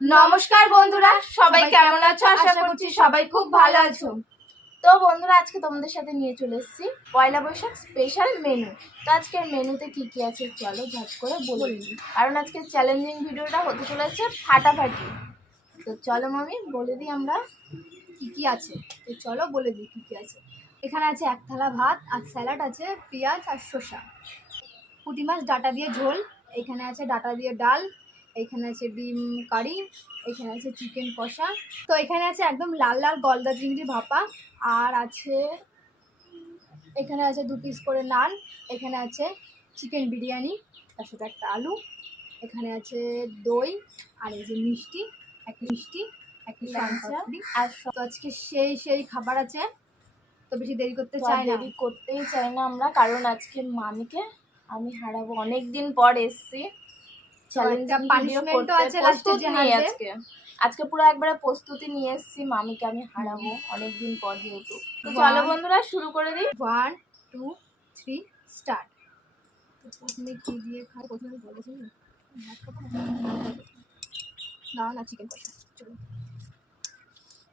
নমস্কার বন্ধুরা, সবাই কেমন আছো? আশা করছি সবাই খুব ভালো আছো। তো বন্ধুরা, আজকে তোমাদের সাথে নিয়ে চলে এসেছি পয়লা বৈশাখ স্পেশাল মেনু। তো আজকের মেনুতে কি কি আছে চলো ঝট করে বলে দিই, কারণ আজকের চ্যালেঞ্জিং ভিডিওটা হতে চলেছে ফাটাফাটি। তো চলো মামি বলে দিই আমরা কি কি আছে। তো চলো বলে দিই কি কি আছে। এখানে আছে এক থালা ভাত আর স্যালাড আছে, পেঁয়াজ আর শসা, পুঁটি মাছ ডাঁটা দিয়ে ঝোল, এখানে আছে ডাঁটা দিয়ে ডাল, এখানে আছে ডিম কারি, এখানে আছে চিকেন কষা, তো এখানে আছে একদম লাল লাল গলদা চিংড়ি ভাপা, আর আছে এখানে আছে 2 পিস করে নান, এখানে আছে চিকেন বিরিয়ানি, তার সাথে একটা আলু, এখানে আছে দই, আর এই যে মিষ্টি, একটা পাপড়ি, আর তো আজকে সেই খাবার আছে। তো বেশি দেরি করতে করতেই চাই না আমরা, কারণ আজকে মামিকে আমি হারাবো। অনেকদিন পর এসছি, আজকে পুরো একবারে প্রস্তুতি নিয়ে এসছি, মামিকে আমি হারাবো অনেকদিন পর যেহেতু। তো চলো বন্ধুরা শুরু করে দিই। 1 2 3 স্টার্ট। প্রথমে কি দিয়ে খাই? প্রথমে বলেছি না চিকেন কষা। চলো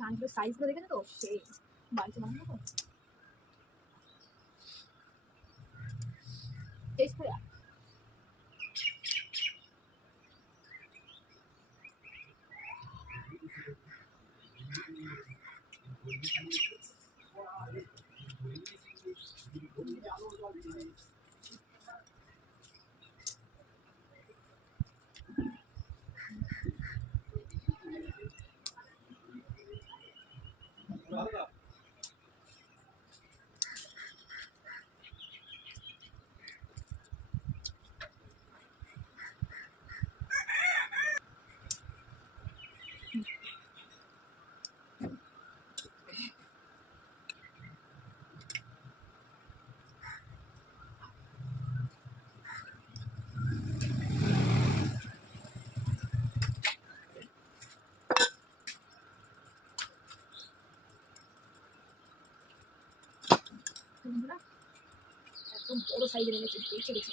নানগুলো সাইজগুলো দেখে তো সেই বাড়িতে বানাবো তো টেস্ট করে। একদম বড় সাইজের এনেছে, দেখে দেখে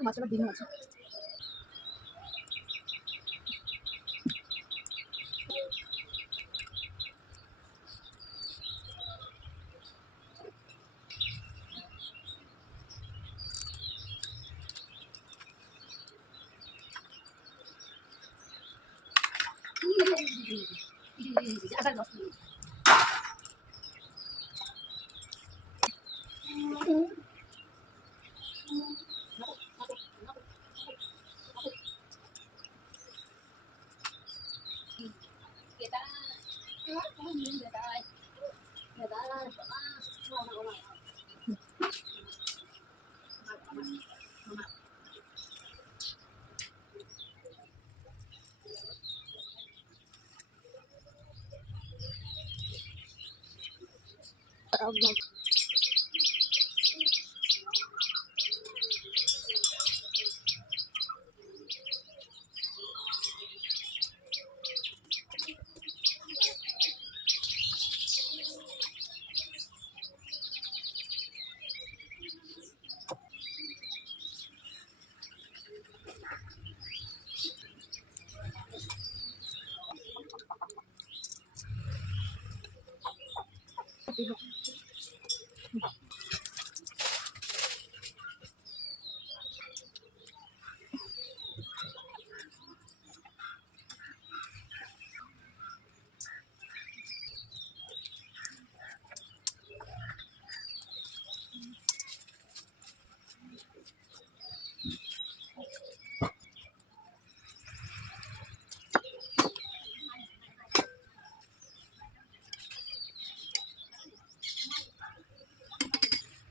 একটু মাছের ডিম আছে।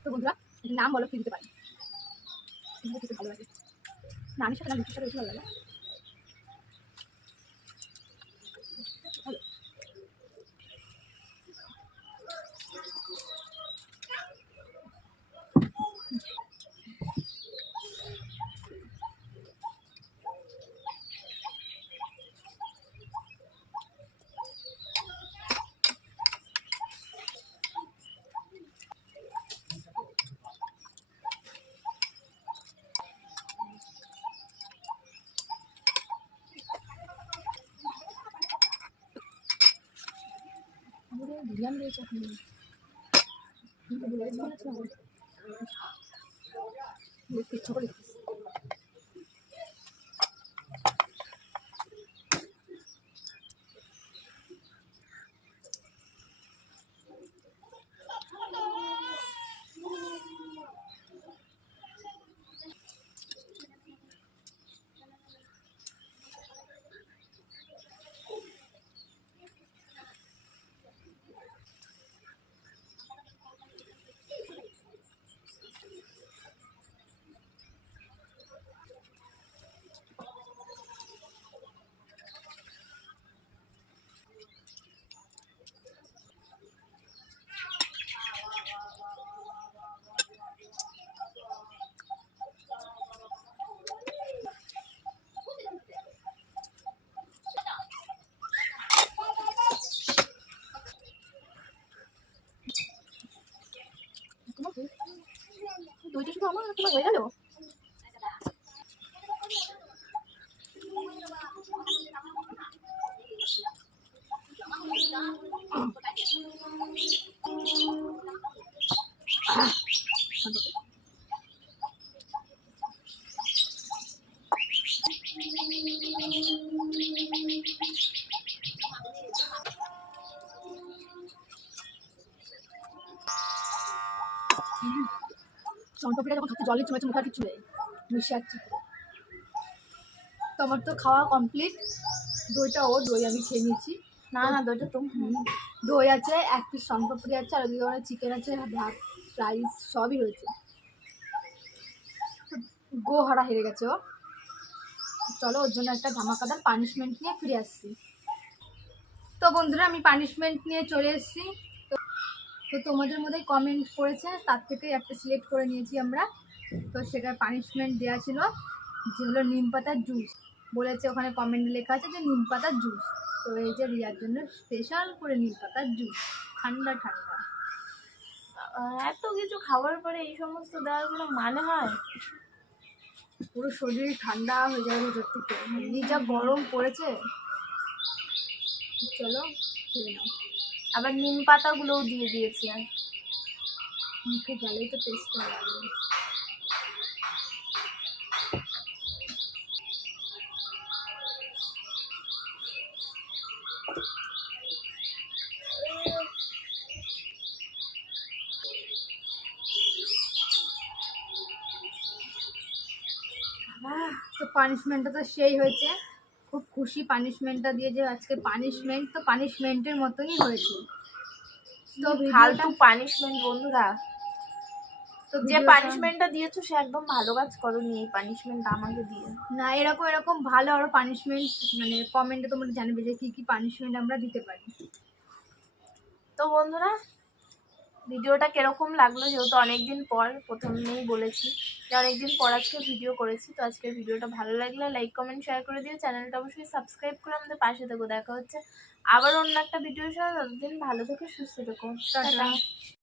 তো বন্ধুরা নাম বলো কি দিতে পারি, খেতে ভালো লাগে না? আমি সাথে লুচির সাথে বেশি ভালো লাগে। বিরিয়ানি রয়েছে এখন ইচ্ছা করে দইটা শুধু আমার তোমার হয়ে গেল। চন্দ্রপুরে যখন খাচ্ছে জলের চুমেছে মুখে কিছু নেই, মিশে যাচ্ছে। তো আমার তো খাওয়া কমপ্লিট। দইটা ও দই আমি খেয়ে নিয়েছি। না না দইটা তো দই আছে, এক পিস শঙ্করপুরি আছে, আর ওদিকে অনেক চিকেন আছে, ভাত রাইস সবই রয়েছে। গো হারা হেরে গেছে ও। চলো ওর জন্য একটা ধামাকাদার পানিশমেন্ট নিয়ে ফিরে আসছি। তো বন্ধুরা আমি পানিশমেন্ট নিয়ে চলে এসেছি। তো তোমাদের মধ্যে কমেন্ট করেছে, তার থেকে একটা সিলেক্ট করে নিয়েছি আমরা। তো সেটার পানিশমেন্ট দেওয়া ছিল যে হলো নিম পাতার জুস। বলেছে ওখানে কমেন্টে লেখা আছে যে নিম পাতার জুস। তো এই যে রিয়ার জন্য স্পেশাল করে নিম পাতার জুস, ঠান্ডা ঠান্ডা। এত কিছু খাওয়ার পরে এই সমস্ত দেওয়ার কোনো মানে হয়? পুরো শরীর ঠান্ডা হয়ে যায় ভেতর থেকে, এমনি যা গরম পড়েছে। চলো খেয়ে নাও। আবার নিম পাতাগুলোও দিয়ে দিয়েছে। মুখে গেলেই তো টেস্ট লাগবে। তো পানিশমেন্টটা তো সেই হয়েছে, খুব খুশি পানিশমেন্টটা দিয়ে, যে আজকে পানিশমেন্ট তো পানিশমেন্টের মতনই হয়েছে। তো ফালতু পানিশমেন্ট বন্ধুরা, তো যে পানিশমেন্টটা দিয়েছো সে একদম ভালো কাজ করোনি, এই পানিশমেন্ট আমাকে দিয়ে। না, এরকম এরকম ভালো আরো পানিশমেন্ট মানে কমেন্টে তোমরা জানাবে যে কি কি পানিশমেন্ট আমরা দিতে পারি। তো বন্ধুরা ভিডিওটা কিরকম লাগলো, যেহেতু অনেকদিন পর, প্রথমেই বলেছি যে অনেকদিন পর আজকে ভিডিও করেছি, তো আজকের ভিডিওটা ভালো লাগলে লাইক কমেন্ট শেয়ার করে দিও, চ্যানেলটা অবশ্যই সাবস্ক্রাইব করে আমাদের পাশে থেকো। দেখা হচ্ছে আবার অন্য একটা ভিডিওর সাথে, ততদিন ভালো থেকো, সুস্থ থেকো, টাটা।